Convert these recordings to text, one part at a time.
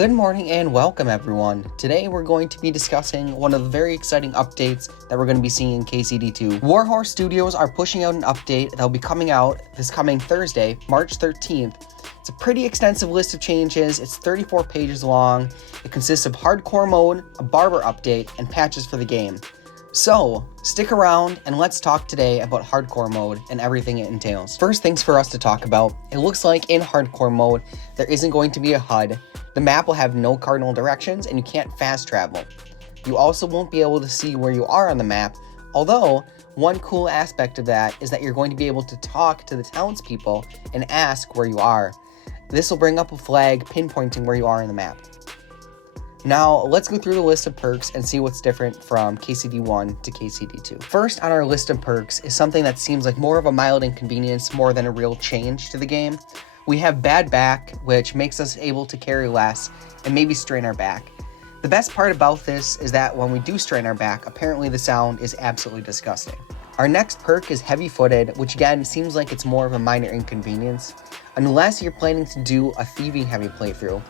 Good morning and welcome everyone. Today we're going to be discussing one of the very exciting updates that we're going to be seeing in KCD2. Warhorse Studios are pushing out an update that'll be coming out this coming Thursday, March 13th. It's a pretty extensive list of changes. It's 34 pages long. It consists of hardcore mode, a barber update, and patches for the game. So, stick around and let's talk today about hardcore mode and everything it entails. First things for us to talk about, it looks like in hardcore mode, there isn't going to be a HUD. The map will have no cardinal directions and you can't fast travel. You also won't be able to see where you are on the map, although one cool aspect of that is that you're going to be able to talk to the townspeople and ask where you are. This will bring up a flag pinpointing where you are in the map. Now, let's go through the list of perks and see what's different from KCD1 to KCD2. First on our list of perks is something that seems like more of a mild inconvenience more than a real change to the game. We have bad back, which makes us able to carry less and maybe strain our back. The best part about this is that when we do strain our back, apparently the sound is absolutely disgusting. Our next perk is heavy-footed, which again seems like it's more of a minor inconvenience, unless you're planning to do a thieving heavy playthrough.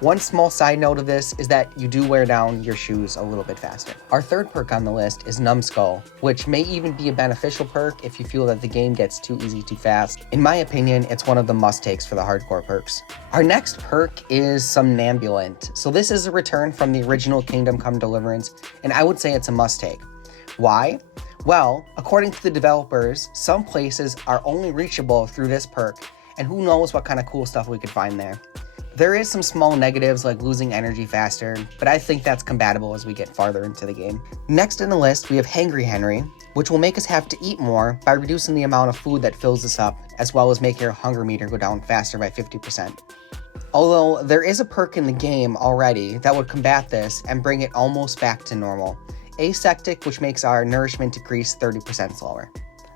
One small side note of this is that you do wear down your shoes a little bit faster. Our third perk on the list is Numbskull, which may even be a beneficial perk if you feel that the game gets too easy too fast. In my opinion, it's one of the must-takes for the hardcore perks. Our next perk is Somnambulant. So this is a return from the original Kingdom Come Deliverance, and I would say it's a must-take. Why? Well, according to the developers, some places are only reachable through this perk, and who knows what kind of cool stuff we could find there. There is some small negatives like losing energy faster, but I think that's compatible as we get farther into the game. Next in the list, we have Hangry Henry, which will make us have to eat more by reducing the amount of food that fills us up, as well as make our hunger meter go down faster by 50%. Although there is a perk in the game already that would combat this and bring it almost back to normal. Aseptic, which makes our nourishment decrease 30% slower.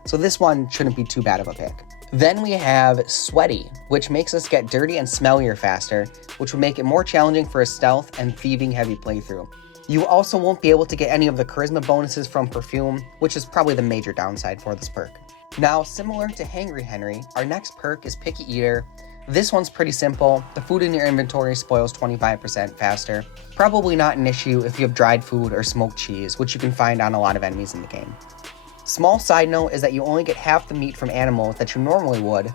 So this one shouldn't be too bad of a pick. Then we have Sweaty, which makes us get dirty and smellier faster, which would make it more challenging for a stealth and thieving heavy playthrough. You also won't be able to get any of the charisma bonuses from Perfume, which is probably the major downside for this perk. Now, similar to Hangry Henry, our next perk is Picky Eater. This one's pretty simple. The food in your inventory spoils 25% faster. Probably not an issue if you have dried food or smoked cheese, which you can find on a lot of enemies in the game. Small side note is that you only get half the meat from animals that you normally would,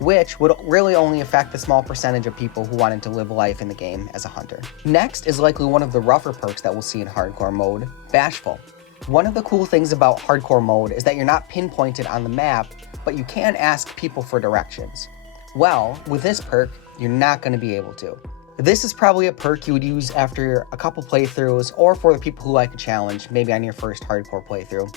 which would really only affect the small percentage of people who wanted to live life in the game as a hunter. Next is likely one of the rougher perks that we'll see in hardcore mode, Bashful. One of the cool things about hardcore mode is that you're not pinpointed on the map, but you can ask people for directions. Well, with this perk, you're not going to be able to. This is probably a perk you would use after a couple playthroughs or for the people who like a challenge, maybe on your first hardcore playthrough.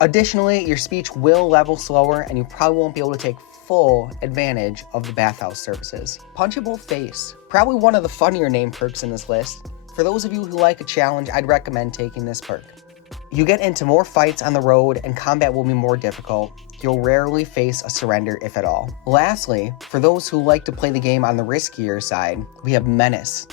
Additionally, your speech will level slower and you probably won't be able to take full advantage of the bathhouse services. Punchable Face, probably one of the funnier name perks in this list. For those of you who like a challenge, I'd recommend taking this perk. You get into more fights on the road and combat will be more difficult. You'll rarely face a surrender if at all. Lastly, for those who like to play the game on the riskier side, we have Menace.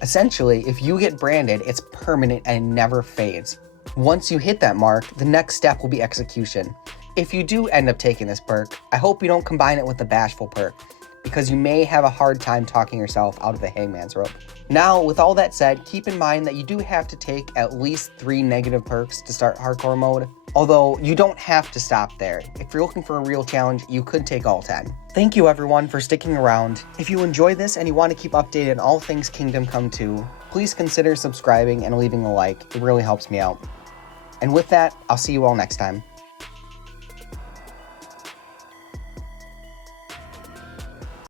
Essentially, if you get branded, it's permanent and never fades. Once you hit that mark, the next step will be execution. If you do end up taking this perk, I hope you don't combine it with the Bashful perk, because you may have a hard time talking yourself out of the hangman's rope. Now, with all that said, keep in mind that you do have to take at least 3 negative perks to start hardcore mode, although you don't have to stop there. If you're looking for a real challenge, you could take all 10. Thank you everyone for sticking around. If you enjoyed this and you want to keep updated on all things Kingdom Come 2, please consider subscribing and leaving a like. It really helps me out. And with that, I'll see you all next time.